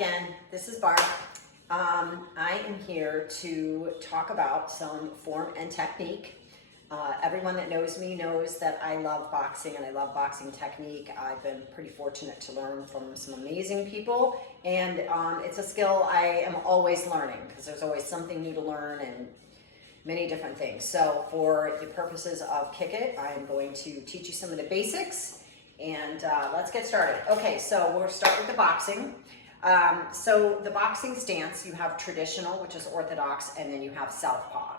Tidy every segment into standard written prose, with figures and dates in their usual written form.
again. This is Barb. I am here to talk about some form and technique. Everyone that knows me knows that I love boxing and I love boxing technique. I've been pretty fortunate to learn from some amazing people, and it's a skill I am always learning because there's always something new to learn and many different things. So for the purposes of Kick It, I'm going to teach you some of the basics, and let's get started. Okay, so we'll start with the boxing. So the boxing stance, you have traditional, which is orthodox, and then you have southpaw.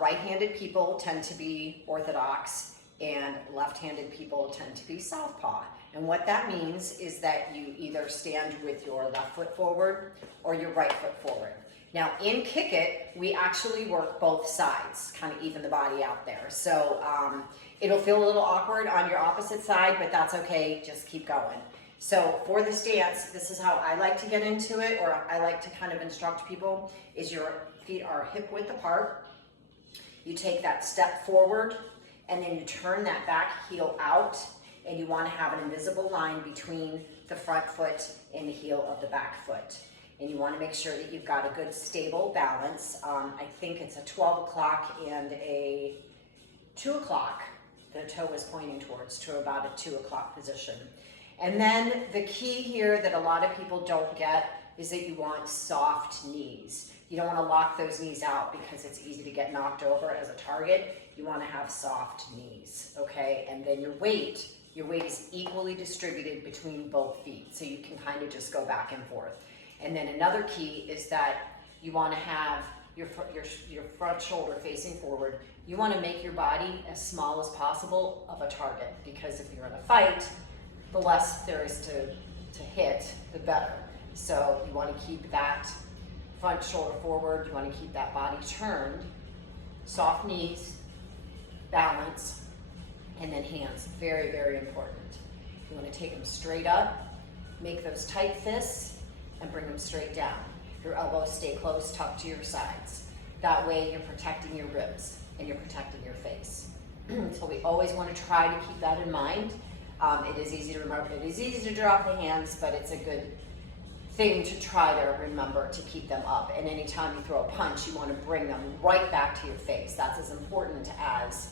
Right-handed people tend to be orthodox and left-handed people tend to be southpaw. And what that means is that you either stand with your left foot forward or your right foot forward. Now in Kick It, we actually work both sides, kind of even the body out there. So it'll feel a little awkward on your opposite side, but that's okay, just keep going. So for the stance, this is how I like to get into it, or I like to kind of instruct people, is your feet are hip width apart. You take that step forward, and then you turn that back heel out, and you want to have an invisible line between the front foot and the heel of the back foot. And you want to make sure that you've got a good stable balance. I think it's a 12 o'clock and a 2 o'clock. The toe is pointing towards to about a 2 o'clock position. And then the key here that a lot of people don't get is that you want soft knees. You don't want to lock those knees out because it's easy to get knocked over as a target. You want to have soft knees, okay? And then your weight is equally distributed between both feet, so you can kind of just go back and forth. And then another key is that you want to have your front shoulder facing forward. You want to make your body as small as possible of a target, because if you're in a fight, the less there is to hit, the better. So you want to keep that front shoulder forward, you want to keep that body turned, soft knees, balance, and then hands, very, very important. You want to take them straight up, make those tight fists, and bring them straight down. Your elbows stay close, tucked to your sides. That way you're protecting your ribs and you're protecting your face. So we always want to try to keep that in mind. It is easy to remember, it is easy to drop the hands, but it's a good thing to try to remember to keep them up. And anytime you throw a punch, you want to bring them right back to your face. That's as important as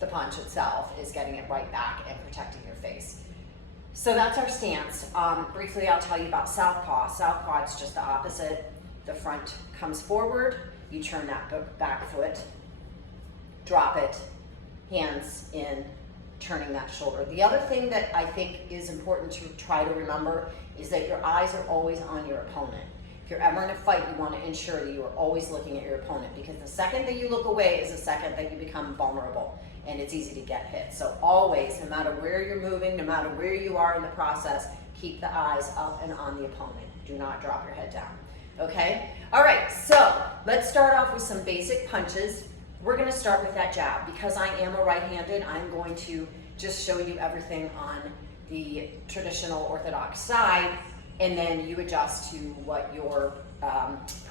the punch itself, is getting it right back and protecting your face. So that's our stance. Briefly, I'll tell you about southpaw. Southpaw is just the opposite. The front comes forward, you turn that back foot, drop it, hands in, turning that shoulder. The other thing that I think is important to try to remember is that your eyes are always on your opponent. If you're ever in a fight, you want to ensure that you are always looking at your opponent, because the second that you look away is the second that you become vulnerable and it's easy to get hit. So always, no matter where you're moving, no matter where you are in the process, keep the eyes up and on the opponent. Do not drop your head down. Okay? All right, so let's start off with some basic punches. We're going to start with that jab. Because I am a right-handed, I'm going to just show you everything on the traditional orthodox side, and then you adjust to what your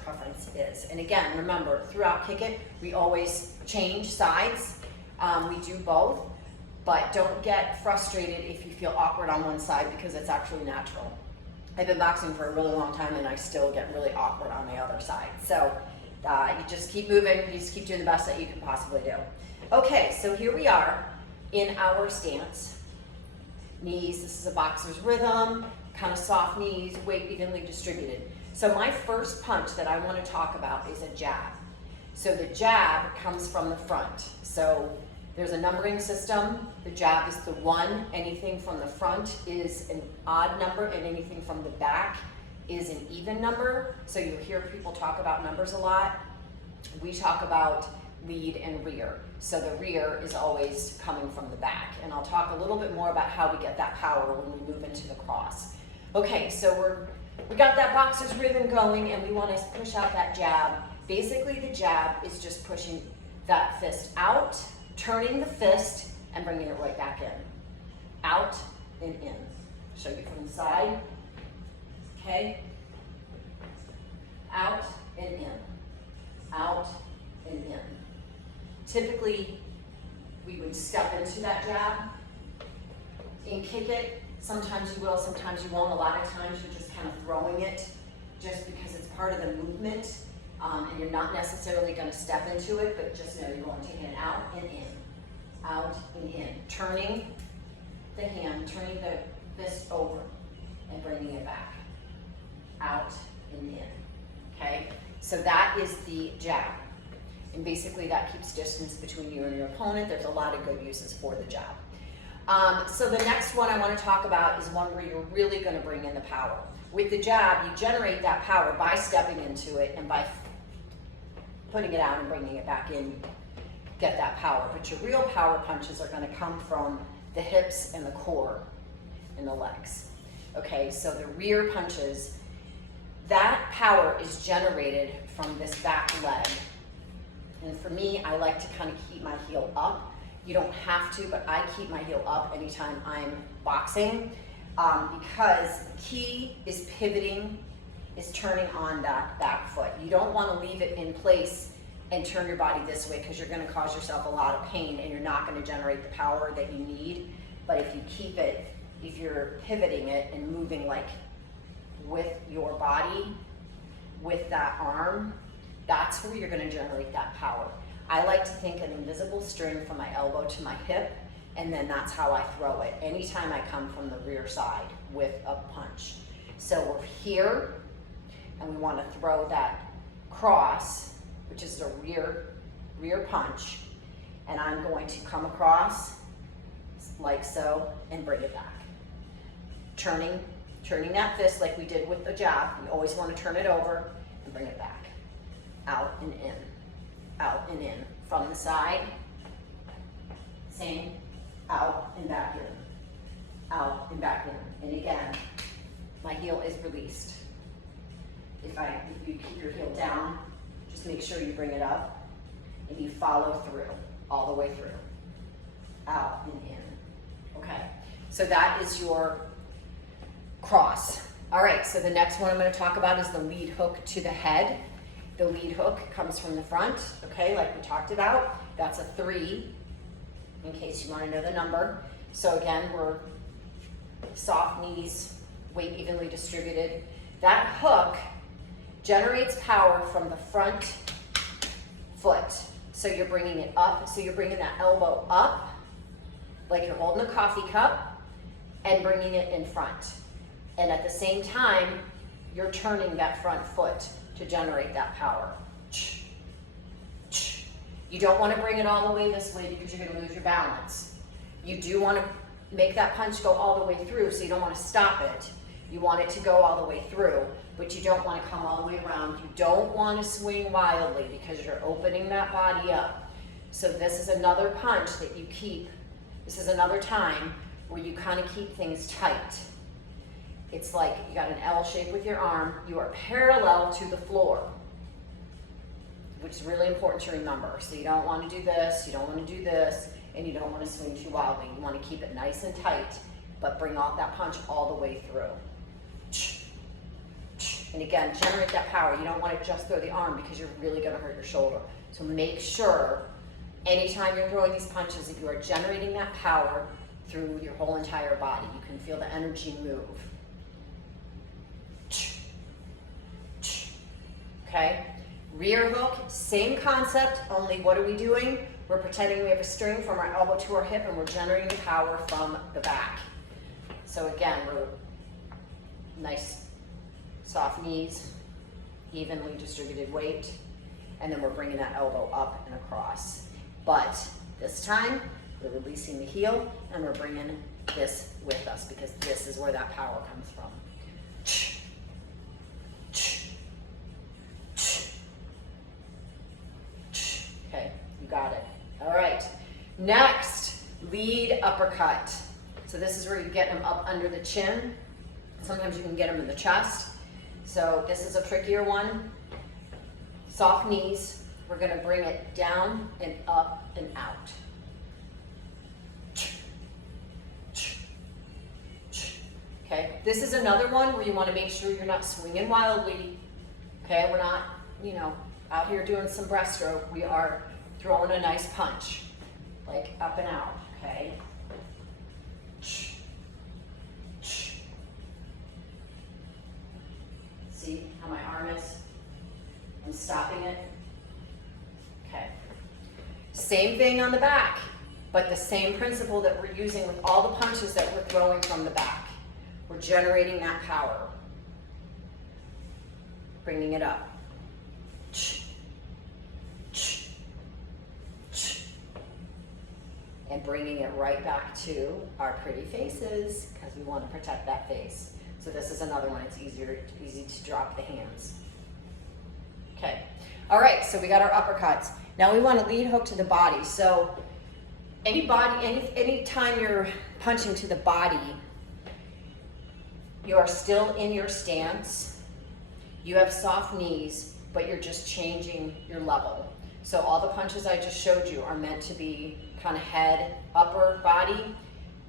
preference is. And again, remember, throughout Kick It, we always change sides. We do both, but don't get frustrated if you feel awkward on one side, because it's actually natural. I've been boxing for a really long time and I still get really awkward on the other side. So you just keep moving, you just keep doing the best that you can possibly do. Okay, so here we are in our stance. Knees, this is a boxer's rhythm, kind of soft knees, weight evenly distributed. So my first punch that I want to talk about is a jab. So the jab comes from the front. So there's a numbering system. The jab is the 1. Anything from the front is an odd number, and anything from the back is an even number. So you'll hear people talk about numbers a lot. We talk about lead and rear. So the rear is always coming from the back. And I'll talk a little bit more about how we get that power when we move into the cross. Okay, so we got that boxer's rhythm going, and we want to push out that jab. Basically, the jab is just pushing that fist out, turning the fist, and bringing it right back in. Out and in. Show you from the side. Okay? Out and in. Out and in. Typically, we would step into that jab. In Kick It, Sometimes you will, sometimes you won't. A lot of times you're just kind of throwing it just because it's part of the movement, and you're not necessarily going to step into it, but just know you're going to take it out and in, out and in. Turning the hand, turning the fist over and bringing it back, out and in, okay? So that is the jab. And basically that keeps distance between you and your opponent. There's a lot of good uses for the jab. So the next one I want to talk about is one where you're really going to bring in the power. With the jab, you generate that power by stepping into it and by putting it out and bringing it back in, you get that power. But your real power punches are going to come from the hips and the core and the legs. Okay, so the rear punches, that power is generated from this back leg. And for me, I like to kind of keep my heel up. You don't have to, but I keep my heel up anytime I'm boxing, because the key is pivoting, is turning on that back foot. You don't want to leave it in place and turn your body this way, because you're going to cause yourself a lot of pain and you're not going to generate the power that you need. But if you keep it, if you're pivoting it and moving like with your body, with that arm, that's where you're going to generate that power. I like to think an invisible string from my elbow to my hip, and then that's how I throw it anytime I come from the rear side with a punch. So we're here, and we want to throw that cross, which is the rear punch, and I'm going to come across like so and bring it back. Turning that fist like we did with the jab. You always want to turn it over and bring it back. Out and in, out and in. From the side, same, out and back in, out and back in. And again, my heel is released. If you keep your heel down, just make sure you bring it up and you follow through, all the way through, out and in. Okay, so that is your cross. All right, so the next one I'm going to talk about is the lead hook to the head. The lead hook comes from the front, okay, like we talked about. That's a 3, in case you want to know the number. So again, we're soft knees, weight evenly distributed. That hook generates power from the front foot. So you're bringing it up, so you're bringing that elbow up, like you're holding a coffee cup, and bringing it in front. And at the same time, you're turning that front foot to generate that power. You don't want to bring it all the way this way because you're going to lose your balance. You do want to make that punch go all the way through, so you don't want to stop it. You want it to go all the way through, but you don't want to come all the way around. You don't want to swing wildly because you're opening that body up. So this is another punch that you keep. This is another time where you kind of keep things tight. It's like you got an L shape with your arm. You are parallel to the floor, which is really important to remember. So you don't want to do this, you don't want to do this, and you don't want to swing too wildly. You want to keep it nice and tight, but bring out that punch all the way through. And again, generate that power. You don't want to just throw the arm because you're really going to hurt your shoulder. So make sure anytime you're throwing these punches that you are generating that power through your whole entire body. You can feel the energy move. Okay, rear hook, same concept, only what are we doing? We're pretending we have a string from our elbow to our hip and we're generating the power from the back. So again, we're nice, soft knees, evenly distributed weight, and then we're bringing that elbow up and across. But this time, we're releasing the heel and we're bringing this with us because this is where that power comes from. Okay, you got it. All right, next, lead uppercut. So this is where you get them up under the chin. Sometimes you can get them in the chest. So this is a trickier one. Soft knees. We're gonna bring it down and up and out. Okay, this is another one where you wanna make sure you're not swinging wildly. Okay, we're not, out here doing some breaststroke. We are throwing a nice punch, like up and out, okay? stopping it. Okay. Same thing on the back, but the same principle that we're using with all the punches that we're throwing from the back. We're generating that power. Bringing it up. And bringing it right back to our pretty faces, because we want to protect that face. So this is another one. It's easy to drop the hands. Okay. All right, so we got our uppercuts. Now we want to lead hook to the body. So any time you're punching to the body, you are still in your stance. You have soft knees, but you're just changing your level. So all the punches I just showed you are meant to be kind of head, upper body.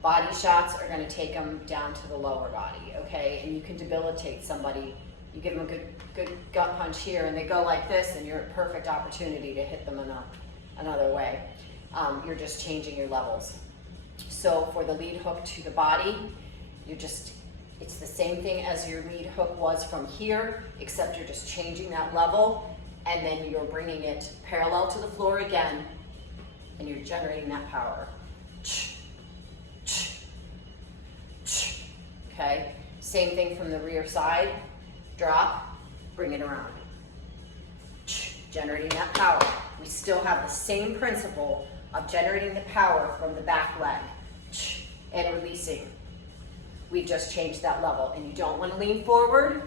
Body shots are going to take them down to the lower body, okay? And you can debilitate somebody. You give them a good gut punch here, and they go like this, and you're a perfect opportunity to hit them another way. You're just changing your levels. So for the lead hook to the body, it's the same thing as your lead hook was from here, except you're just changing that level, and then you're bringing it parallel to the floor again, and you're generating that power. Okay, same thing from the rear side. Drop, bring it around. Generating that power. We still have the same principle of generating the power from the back leg and releasing. We've just changed that level, and you don't want to lean forward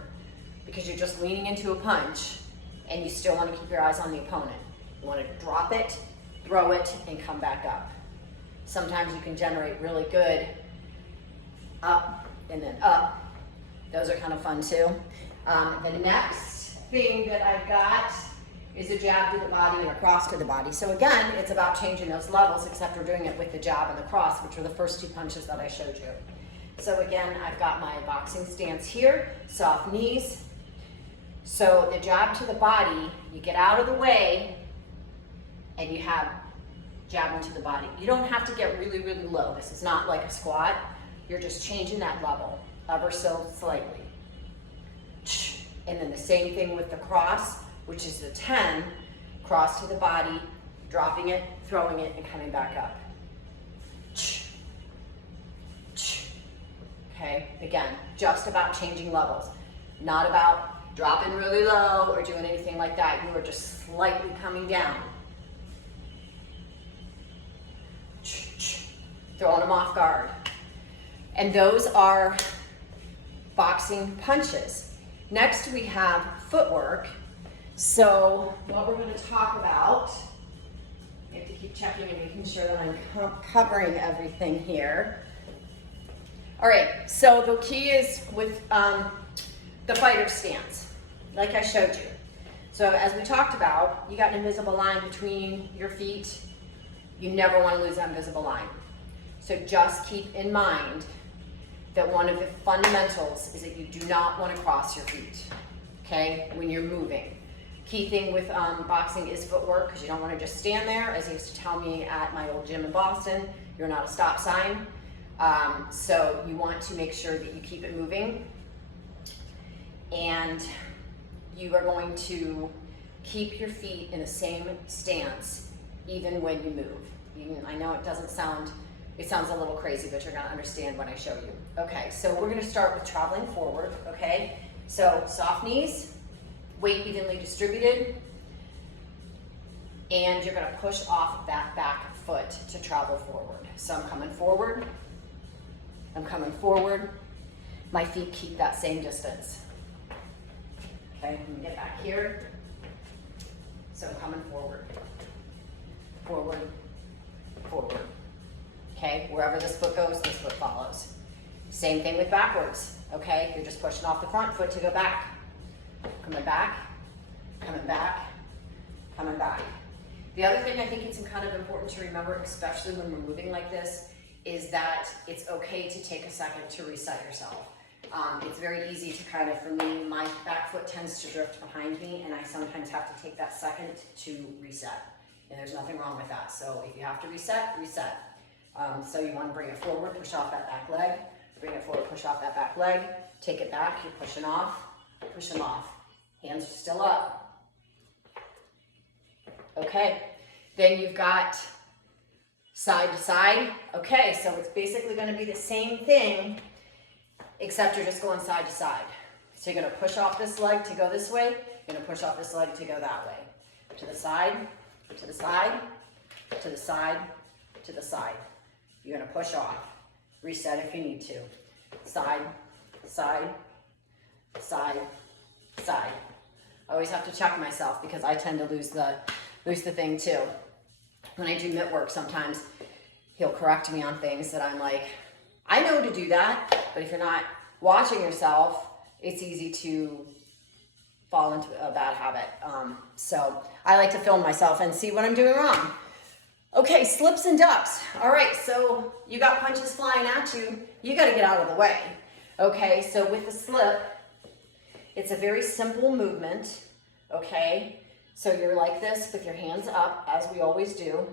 because you're just leaning into a punch, and you still want to keep your eyes on the opponent. You want to drop it, throw it, and come back up. Sometimes you can generate really good up and then up. Those are kind of fun too. The next thing that I've got is a jab to the body and a cross to the body. So again, it's about changing those levels, except we're doing it with the jab and the cross, which were the first two punches that I showed you. So again, I've got my boxing stance here, soft knees. So the jab to the body, you get out of the way and you have jab into the body. You don't have to get really, really low. This is not like a squat. You're just changing that level ever so slightly. And then the same thing with the cross, which is the 10, cross to the body, dropping it, throwing it, and coming back up. Okay, again, just about changing levels, not about dropping really low or doing anything like that. You are just slightly coming down. Throwing them off guard. And those are boxing punches. Next we have footwork. So what we're going to talk about, I have to keep checking and making sure that I'm covering everything here. All right, so the key is with the fighter stance, like I showed you. So as we talked about, you got an invisible line between your feet. You never want to lose that invisible line. So just keep in mind that one of the fundamentals is that you do not want to cross your feet, okay, when you're moving. Key thing with boxing is footwork, because you don't want to just stand there. As he used to tell me at my old gym in Boston, you're not a stop sign. So you want to make sure that you keep it moving, and you are going to keep your feet in the same stance even when you move. I know it sounds a little crazy, but you're going to understand when I show you. Okay, so we're going to start with traveling forward, okay? So soft knees, weight evenly distributed, and you're going to push off that back foot to travel forward. So I'm coming forward, my feet keep that same distance. Okay, let me get back here. So I'm coming forward, forward, forward. Okay, wherever this foot goes, this foot follows. Same thing with backwards, okay? You're just pushing off the front foot to go back. Coming back, coming back, coming back. The other thing I think it's kind of important to remember, especially when we're moving like this, is that it's okay to take a second to reset yourself. It's very easy to kind of, for me, my back foot tends to drift behind me, and I sometimes have to take that second to reset. And there's nothing wrong with that. So if you have to reset, reset. So you want to bring it forward, push off that back leg, bring it forward, push off that back leg, take it back, you're pushing off, hands are still up, Okay, then you've got side to side. Okay, so it's basically going to be the same thing, except you're just going side to side. So you're going to push off this leg to go this way. You're going to push off this leg to go that way. To the side, to the side, to the side, to the side. You're going to push off. Reset if you need to. Side, side, side, side. I always have to check myself because I tend to lose the thing too. When I do mitt work, sometimes he'll correct me on things that I'm like, I know to do that, but if you're not watching yourself, it's easy to fall into a bad habit. So I like to film myself and see what I'm doing wrong. Okay, slips and ducks. All right, so you got punches flying at you. You got to get out of the way. Okay, so with the slip, it's a very simple movement. Okay, so you're like this with your hands up, as we always do.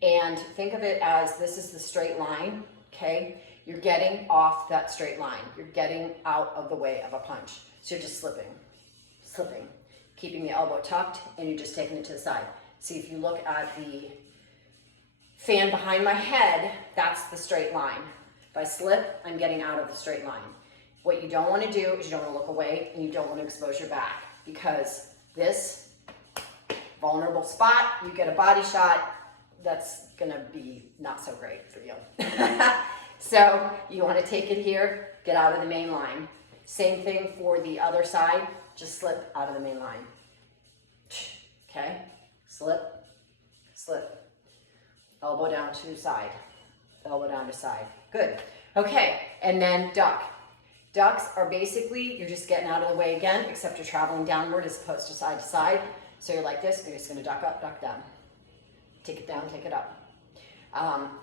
And think of it as this is the straight line. Okay, you're getting off that straight line. You're getting out of the way of a punch. So you're just slipping, slipping, keeping the elbow tucked, and you're just taking it to the side. See, if you look at the fan behind my head, that's the straight line. If I slip, I'm getting out of the straight line. What you don't want to do is you don't want to look away and you don't want to expose your back, because this vulnerable spot, you get a body shot, that's going to be not so great for you. So you want to take it here, get out of the main line. Same thing for the other side, just slip out of the main line. Okay, slip, slip. Elbow down to side, elbow down to side. Good. Okay, and then duck. Ducks are basically, you're just getting out of the way again, except you're traveling downward as opposed to side to side. So you're like this, you're just going to duck up, duck down. Take it down, take it up.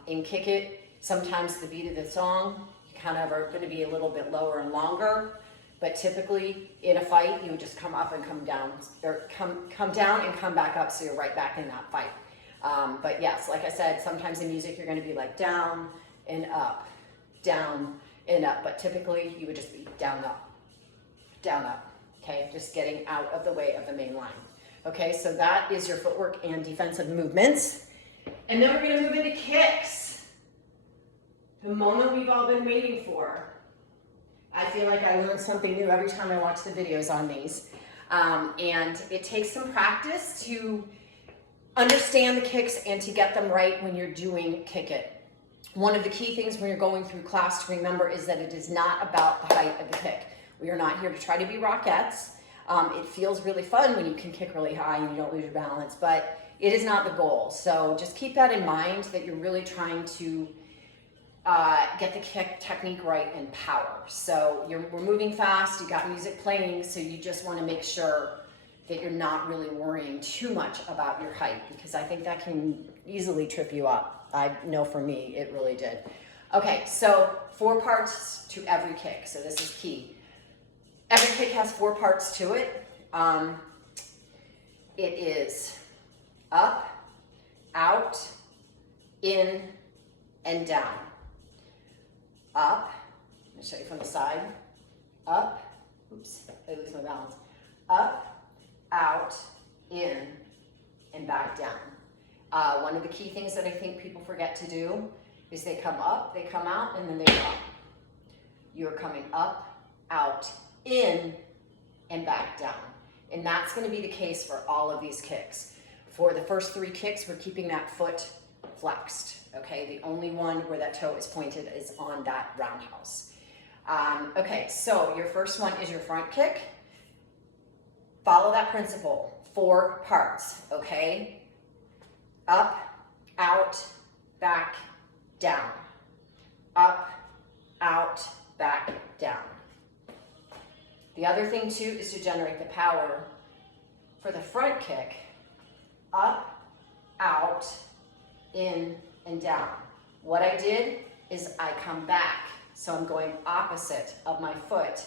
In kick it, sometimes the beat of the song, you kind of are going to be a little bit lower and longer, but typically in a fight, you would just come up and come down, or come down and come back up, so you're right back in that fight. But yes, like I said, sometimes in music you're going to be like down and up, down and up, but typically you would just be down, up, okay? Just getting out of the way of the main line. Okay, so that is your footwork and defensive movements. And then we're going to move into kicks. The moment we've all been waiting for. I feel like I learn something new every time I watch the videos on these. And it takes some practice to understand the kicks and to get them right when you're doing kick it. One of the key things when you're going through class to remember is that it is not about the height of the kick. We are not here to try to be Rockettes. It feels really fun when you can kick really high and you don't lose your balance, but it is not the goal. So just keep that in mind, that you're really trying to get the kick technique right and power. So we're moving fast, you got music playing, so you just want to make sure that you're not really worrying too much about your height, because I think that can easily trip you up. I know for me, it really did. Okay, so 4 parts to every kick, so this is key. Every kick has 4 parts to it. It is up, out, in, and down. Up, let me show you from the side. Up, oops, I lose my balance. Up, out, in, and back down. One of the key things that I think people forget to do is they come up, they come out, and then they drop. You're coming up, out, in, and back down. And that's going to be the case for all of these kicks. For the first 3 kicks, we're keeping that foot flexed. Okay, the only one where that toe is pointed is on that roundhouse. Okay, so your first one is your front kick. Follow that principle. 4 parts, okay? Up, out, back, down. Up, out, back, down. The other thing too is to generate the power for the front kick. Up, out, in, and down. What I did is I come back. So I'm going opposite of my foot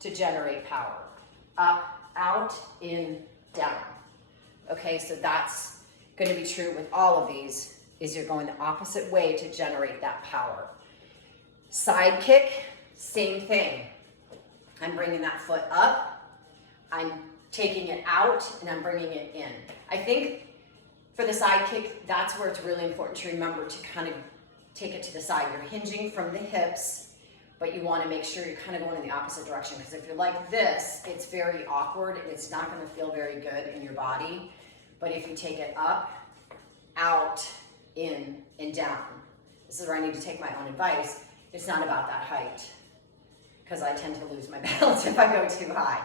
to generate power. Up, out, in, down. Okay, so that's going to be true with all of these, is you're going the opposite way to generate that power. Side kick, same thing. I'm bringing that foot up, I'm taking it out, and I'm bringing it in. I think For the side kick, that's where it's really important to remember to kind of take it to the side. You're hinging from the hips, but you want to make sure you're kind of going in the opposite direction, because if you're like this, it's very awkward and it's not going to feel very good in your body. But if you take it up, out, in, and down, this is where I need to take my own advice. It's not about that height, because I tend to lose my balance if I go too high.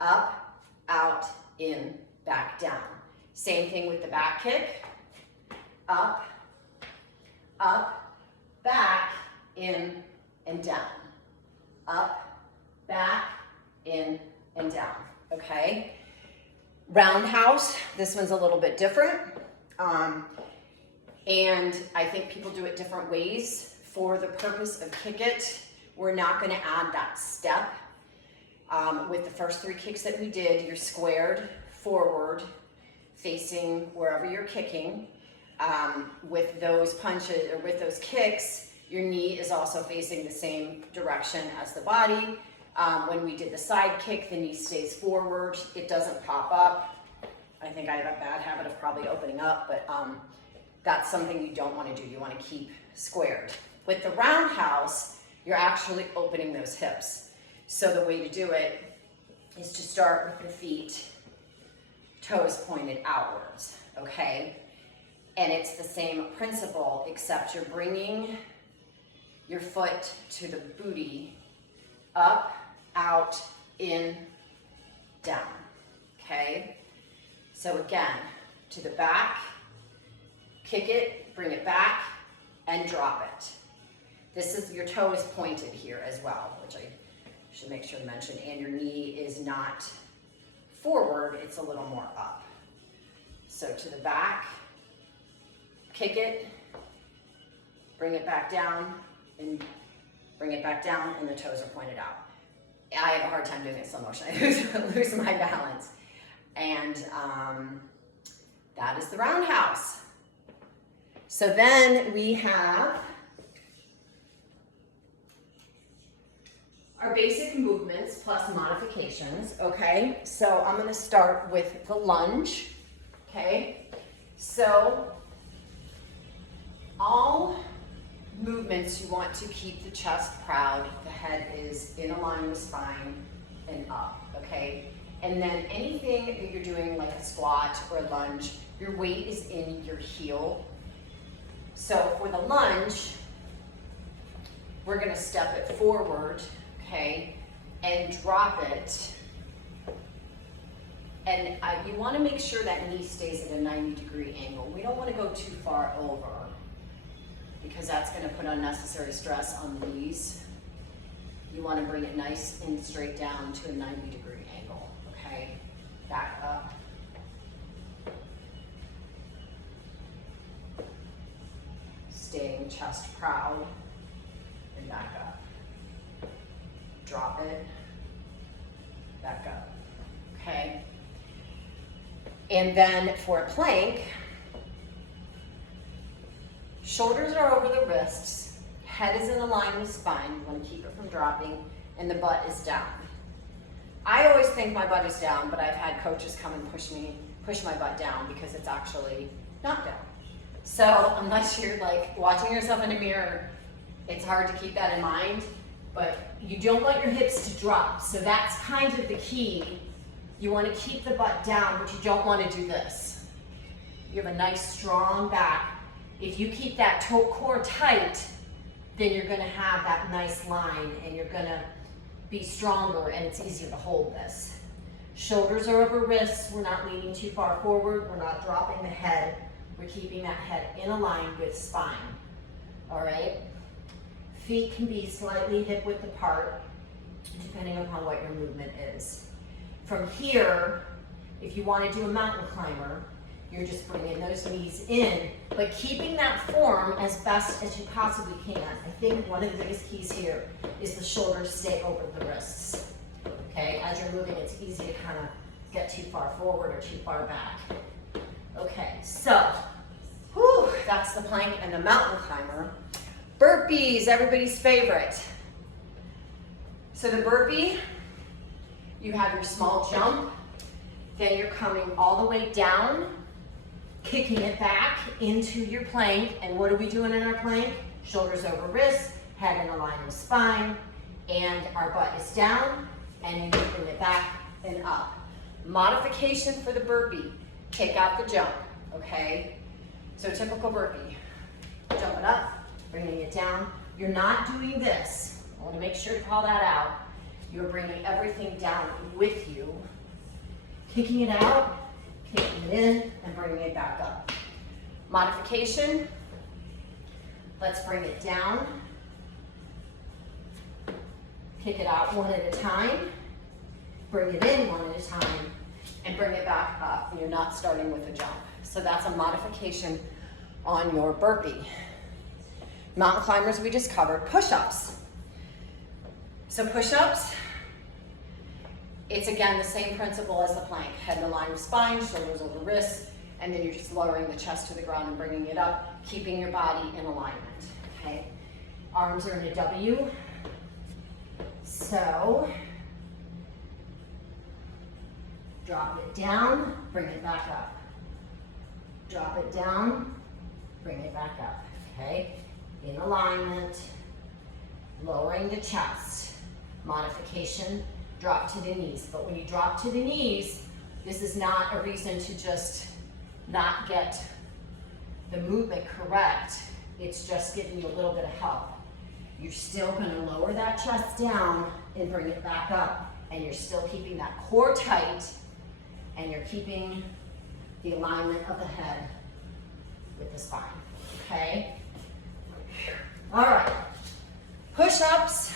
Up, out, in, back, down. Same thing with the back kick. Up, up, back, in, and down. Up, back, in, and down. Okay? Roundhouse, this one's a little bit different. And I think people do it different ways. For the purpose of kick it, we're not going to add that step. With the first 3 kicks that we did, you're squared forward, facing wherever you're kicking. With those punches, or with those kicks, your knee is also facing the same direction as the body. When we did the side kick, the knee stays forward. It doesn't pop up. I think I have a bad habit of probably opening up, but that's something you don't want to do. You want to keep squared. With the roundhouse, you're actually opening those hips. So the way to do it is to start with the feet, toes pointed outwards, okay? And it's the same principle, except you're bringing your foot to the booty, up, out, in, down, okay? So again, to the back, kick it, bring it back, and drop it. This is, your toe is pointed here as well, which I should make sure to mention, and your knee is not forward, it's a little more up. So to the back, kick it, bring it back down, and bring it back down, and the toes are pointed out. I have a hard time doing it in slow motion. I lose my balance. And that is the roundhouse. So then we have our basic movements plus modifications, okay? So I'm gonna start with the lunge, okay? So all movements, you want to keep the chest proud, the head is in a line with spine and up, okay? And then anything that you're doing like a squat or a lunge, your weight is in your heel. So for the lunge, we're gonna step it forward, okay, and drop it. And you wanna make sure that knee stays at a 90-degree angle. We don't wanna go too far over, because that's gonna put unnecessary stress on the knees. You wanna bring it nice and straight down to a 90-degree angle, okay? Back up. Staying chest proud, and back up. Drop it, back up, okay? And then for a plank, shoulders are over the wrists, head is in a line with spine, you want to keep it from dropping, and the butt is down. I always think my butt is down, but I've had coaches come and push my butt down because it's actually not down. So unless you're like watching yourself in a mirror, it's hard to keep that in mind, but you don't want your hips to drop. So that's kind of the key. You want to keep the butt down, but you don't want to do this. You have a nice strong back. If you keep that toe core tight, then you're going to have that nice line and you're going to be stronger and it's easier to hold this. Shoulders are over wrists. We're not leaning too far forward. We're not dropping the head. We're keeping that head in a line with spine. All right? Feet can be slightly hip width apart, depending upon what your movement is. From here, if you want to do a mountain climber, you're just bringing those knees in, but keeping that form as best as you possibly can. I think one of the biggest keys here is the shoulders stay over the wrists. Okay, as you're moving, it's easy to kind of get too far forward or too far back. Okay, so, that's the plank and the mountain climber. Burpees, everybody's favorite. So the burpee, you have your small jump, then you're coming all the way down kicking it back into your plank. And what are we doing in our plank? Shoulders over wrists, head in a line with spine, and our butt is down, and you bring it back and up. Modification for the burpee, take out the jump, okay? So typical burpee, jumping up, bringing it down. You're not doing this. I want to make sure to call that out. You're bringing everything down with you, kicking it out, kicking it in, and bringing it back up. Modification, let's bring it down, kick it out one at a time, bring it in one at a time, and bring it back up. You're not starting with a jump. So that's a modification on your burpee. Mountain climbers we just covered. Push-ups. So push-ups, it's again the same principle as the plank. Head in a line with spine, shoulders over wrists, and then you're just lowering the chest to the ground and bringing it up, keeping your body in alignment, okay? Arms are in a W. So, drop it down, bring it back up. Drop it down, bring it back up, okay? In alignment, lowering the chest. Modification, drop to the knees. But when you drop to the knees, this is not a reason to just not get the movement correct. It's just giving you a little bit of help. You're still gonna lower that chest down and bring it back up. And you're still keeping that core tight, and you're keeping the alignment of the head with the spine, okay? All right, push-ups,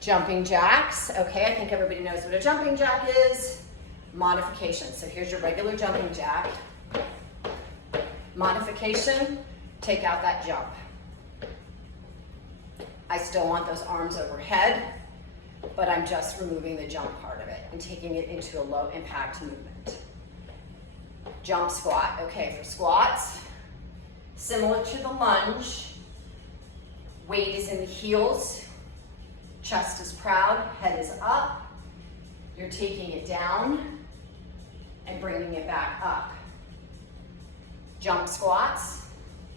jumping jacks. Okay, I think everybody knows what a jumping jack is. Modification, so here's your regular jumping jack. Modification, take out that jump. I still want those arms overhead, but I'm just removing the jump part of it and taking it into a low impact movement. Jump squat, okay, for squats, similar to the lunge, weight is in the heels, chest is proud, head is up, you're taking it down and bringing it back up. Jump squats,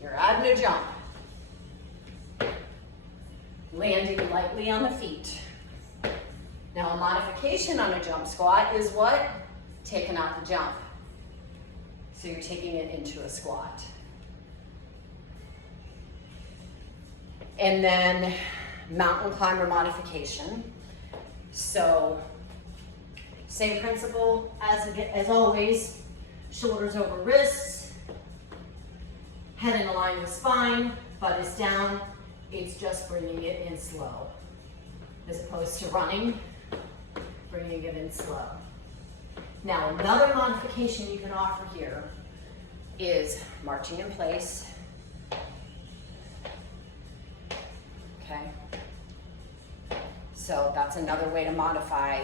you're adding a jump. Landing lightly on the feet. Now a modification on a jump squat is what? Taking out the jump. So you're taking it into a squat. And then mountain climber modification. So same principle as always, shoulders over wrists, head in a line with spine, butt is down. It's just bringing it in slow, as opposed to running, bringing it in slow. Now, another modification you can offer here is marching in place. Okay. So that's another way to modify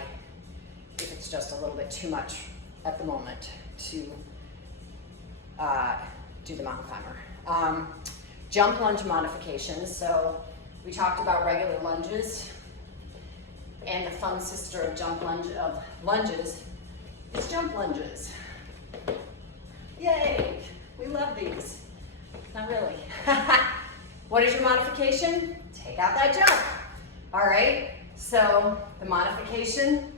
if it's just a little bit too much at the moment to do the mountain climber. Jump lunge modifications. So we talked about regular lunges, and the fun sister of lunges is jump lunges. Yay, we love these. Not really. What is your modification? Take out that jump. All right, so the modification,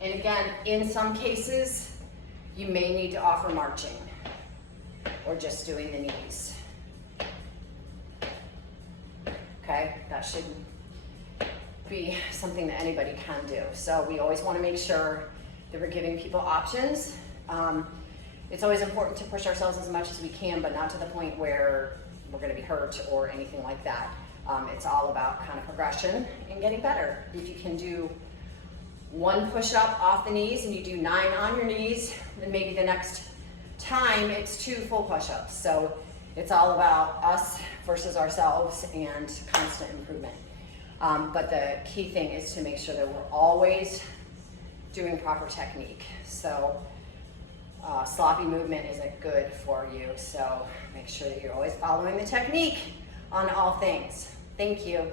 and again, in some cases, you may need to offer marching or just doing the knees. Okay, that should be something that anybody can do. So we always want to make sure that we're giving people options. It's always important to push ourselves as much as we can, but not to the point where we're going to be hurt or anything like that. It's all about kind of progression and getting better. If you can do one push-up off the knees and you do 9 on your knees, then maybe the next time it's 2 full push-ups. So it's all about us versus ourselves and constant improvement. But the key thing is to make sure that we're always doing proper technique. So sloppy movement isn't good for you. So make sure that you're always following the technique on all things. Thank you.